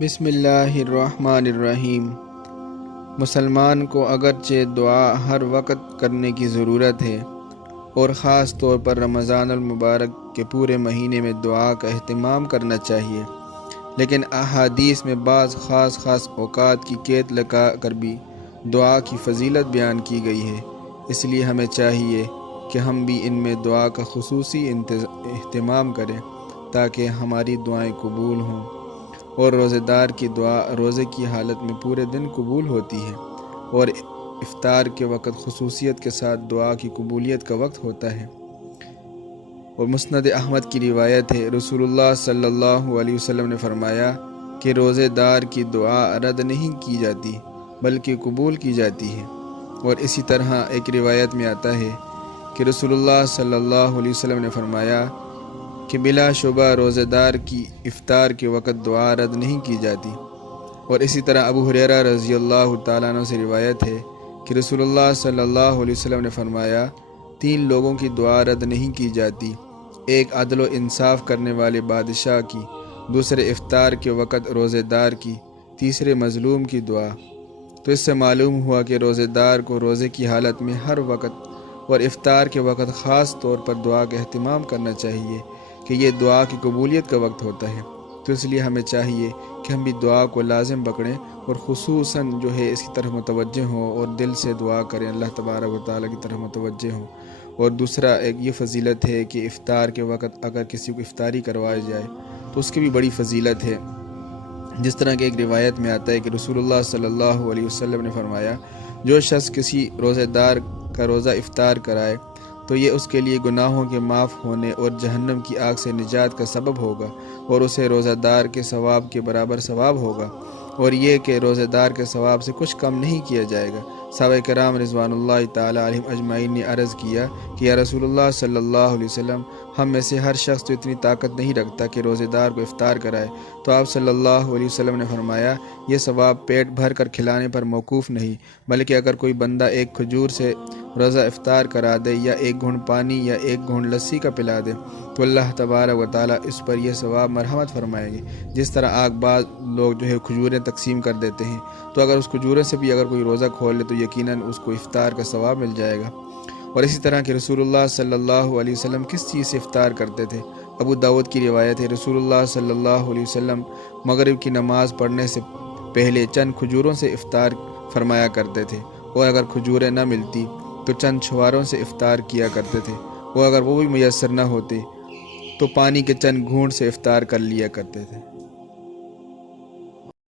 بسم اللہ الرحمن الرحیم۔ مسلمان کو اگرچہ دعا ہر وقت کرنے کی ضرورت ہے اور خاص طور پر رمضان المبارک کے پورے مہینے میں دعا کا اہتمام کرنا چاہیے، لیکن احادیث میں بعض خاص اوقات کی قید لگا کر بھی دعا کی فضیلت بیان کی گئی ہے۔ اس لیے ہمیں چاہیے کہ ہم بھی ان میں دعا کا خصوصی اہتمام کریں تاکہ ہماری دعائیں قبول ہوں۔ اور روزہ دار کی دعا روزے کی حالت میں پورے دن قبول ہوتی ہے، اور افطار کے وقت خصوصیت کے ساتھ دعا کی قبولیت کا وقت ہوتا ہے۔ اور مسند احمد کی روایت ہے، رسول اللہ صلی اللہ علیہ وسلم نے فرمایا کہ روزے دار کی دعا رد نہیں کی جاتی بلکہ قبول کی جاتی ہے۔ اور اسی طرح ایک روایت میں آتا ہے کہ رسول اللہ صلی اللہ علیہ وسلم نے فرمایا کہ بلا شبہ روزہ دار کی افطار کے وقت دعا رد نہیں کی جاتی۔ اور اسی طرح ابو ہریرہ رضی اللہ تعالیٰ عنہ سے روایت ہے کہ رسول اللہ صلی اللہ علیہ وسلم نے فرمایا، 3 لوگوں کی دعا رد نہیں کی جاتی، ایک عدل و انصاف کرنے والے بادشاہ کی، دوسرے افطار کے وقت روزہ دار کی، تیسرے مظلوم کی دعا۔ تو اس سے معلوم ہوا کہ روزہ دار کو روزے کی حالت میں ہر وقت اور افطار کے وقت خاص طور پر دعا کا اہتمام کرنا چاہیے کہ یہ دعا کی قبولیت کا وقت ہوتا ہے۔ تو اس لیے ہمیں چاہیے کہ ہم بھی دعا کو لازم پکڑیں اور خصوصاً جو ہے اس کی طرف متوجہ ہوں اور دل سے دعا کریں، اللہ تبارک و تعالیٰ کی طرف متوجہ ہوں۔ اور دوسرا ایک یہ فضیلت ہے کہ افطار کے وقت اگر کسی کو افطاری کروائی جائے تو اس کی بھی بڑی فضیلت ہے۔ جس طرح کہ ایک روایت میں آتا ہے کہ رسول اللہ صلی اللہ علیہ وسلم نے فرمایا، جو شخص کسی روزہ دار کا روزہ افطار کرائے تو یہ اس کے لیے گناہوں کے معاف ہونے اور جہنم کی آگ سے نجات کا سبب ہوگا، اور اسے روزہ دار کے ثواب کے برابر ثواب ہوگا، اور یہ کہ روزہ دار کے ثواب سے کچھ کم نہیں کیا جائے گا۔ صحابہ کرام رضوان اللہ تعالیٰ علیہم اجمعین نے عرض کیا کہ یا رسول اللہ صلی اللہ علیہ وسلم، ہم میں سے ہر شخص تو اتنی طاقت نہیں رکھتا کہ روزہ دار کو افطار کرائے۔ تو آپ صلی اللہ علیہ وسلم نے فرمایا، یہ ثواب پیٹ بھر کر کھلانے پر موقوف نہیں، بلکہ اگر کوئی بندہ ایک کھجور سے روزہ افطار کرا دے یا ایک گھونٹ پانی یا ایک گھونٹ لسی کا پلا دے تو اللہ تبارک و تعالیٰ اس پر یہ ثواب مرحمت فرمائیں گے۔ جس طرح آگ بعض لوگ جو ہے کھجوریں تقسیم کر دیتے ہیں، تو اگر اس کھجوروں سے بھی اگر کوئی روزہ کھول لے تو یقیناً اس کو افطار کا ثواب مل جائے گا۔ اور اسی طرح کہ رسول اللہ صلی اللہ علیہ وسلم کس چیز سے افطار کرتے تھے؟ ابو داؤد کی روایت ہے، رسول اللہ صلی اللہ علیہ وسلم مغرب کی نماز پڑھنے سے پہلے چند کھجوروں سے افطار فرمایا کرتے تھے، اور اگر کھجوریں نہ ملتی تو چند چھواروں سے افطار کیا کرتے تھے، اور اگر وہ بھی میسر نہ ہوتے تو پانی کے چند گھونٹ سے افطار کر لیا کرتے تھے۔